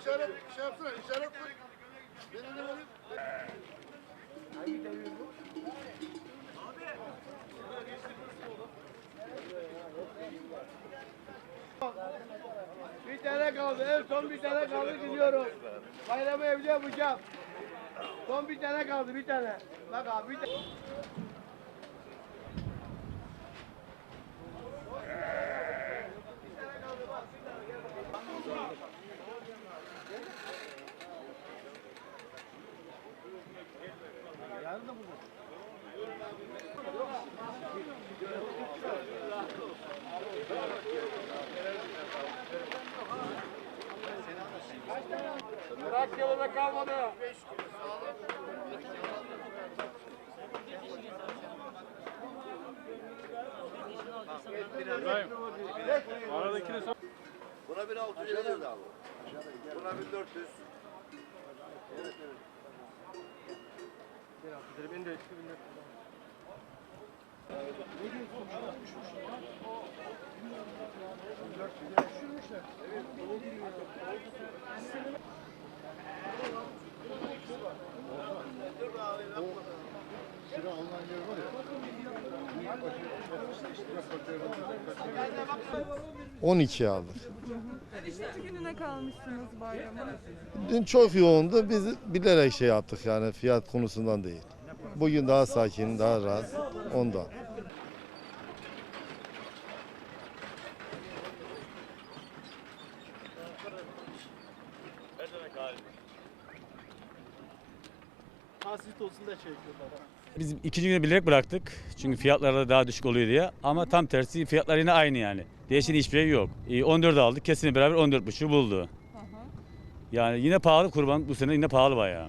işaret şey yapsana işaret koy. Ben öyle vereyim. Bir tane kaldı. En son bir tane kaldı gidiyorum. Bayramı evde yapacağım. Son bir tane kaldı bir tane. Bak abi bir tane. Bırak yolda kalmadı. Buna 1650 diyordu abi. Buna 1400. Sıra alınan yer var ya. Büyük başı- işte 12 aldık. Gününe kalmışsınız bayramın? Dün çok yoğundu. Biz bilerek şey yaptık yani fiyat konusundan değil. Bugün daha sakin, daha rahat. Ondan. Biz ikinci günü bilerek bıraktık. Çünkü fiyatlar da daha düşük oluyor diye. Ama tam tersi fiyatlar yine aynı yani. Değişen hiçbir şey yok. E, 14 aldık. Kesinlikle beraber 14,5 buldu. Yani yine pahalı kurban. Bu sene yine pahalı bayağı.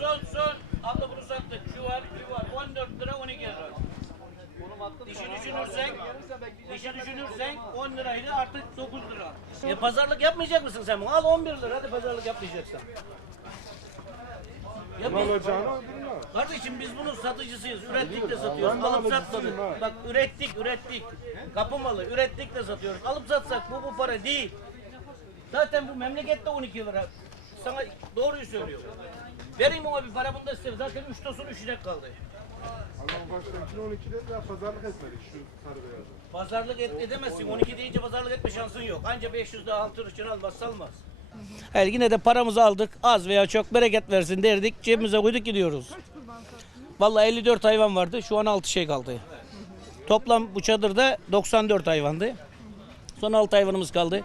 Son son. Abla bunu sattık. Şu var, şu var. 14 lira 12 lira. Dişi düşünürsen, dişi düşünürsen 10 liraydı artık 9 lira. E pazarlık yapmayacak mısın sen bunu? Al 11 lira hadi pazarlık yapmayacaksan. Yapmayacağını Kardeşim biz bunun satıcısıyız. Ürettik de satıyoruz. Alıp satmadık. Bak ürettik, ürettik. Kapı malı ürettik de satıyoruz. Alıp satsak bu bu para değil. Zaten bu memlekette 12 lira. Sana doğruyu söylüyorum. Vereyim ona bir para bunu da isterim. Zaten 3 tosun üşüyecek kaldı. Ama baştankini 12'de daha pazarlık etmedik şu sarı beyazı. Pazarlık et, edemezsin. 12 deyince pazarlık etme şansın yok. Anca 500 daha altı için almaz salmaz. Hayır yine de paramızı aldık. Az veya çok bereket versin derdik. Cebimize koyduk gidiyoruz. Vallahi 54 hayvan vardı. Şu an 6 şey kaldı. Toplam bu çadırda 94 hayvandı. Son 6 hayvanımız kaldı.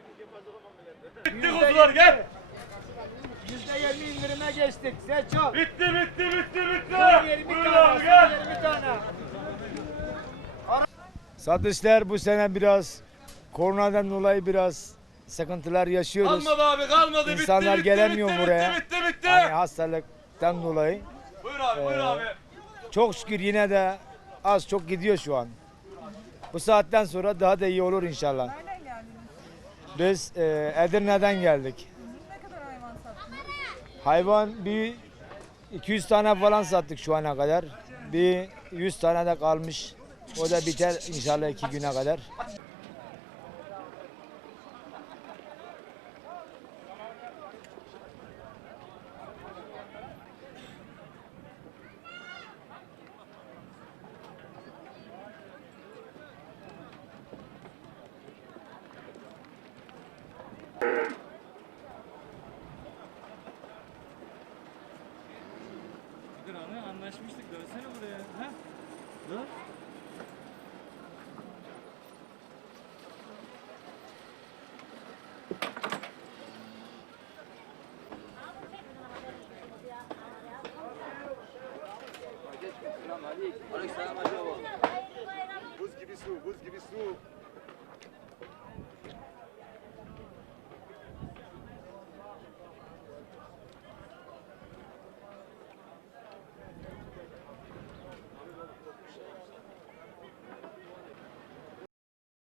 Kastamonu, Devrekanlıyım, Şenlik. Yüzde yirmi indirime geçtik. Sen çok. Bitti bitti bitti bitti. Tane. Yirmi tane. Satışlar bu sene biraz koronadan dolayı biraz sıkıntılar yaşıyoruz. Kalmadı abi kalmadı. İnsanlar bitti, gelemiyor bitti, buraya. Bitti bitti bitti. Hani hastalıktan dolayı. Buyur abi buyur Ee, abi. Çok şükür yine de az çok gidiyor şu an. Bu saatten sonra daha da iyi olur inşallah. Biz e, Edirne'den geldik. Ne kadar hayvan sattınız? Hayvan bir 200 tane falan sattık şu ana kadar. Bir 100 tane de kalmış O da biter inşallah iki güne kadar.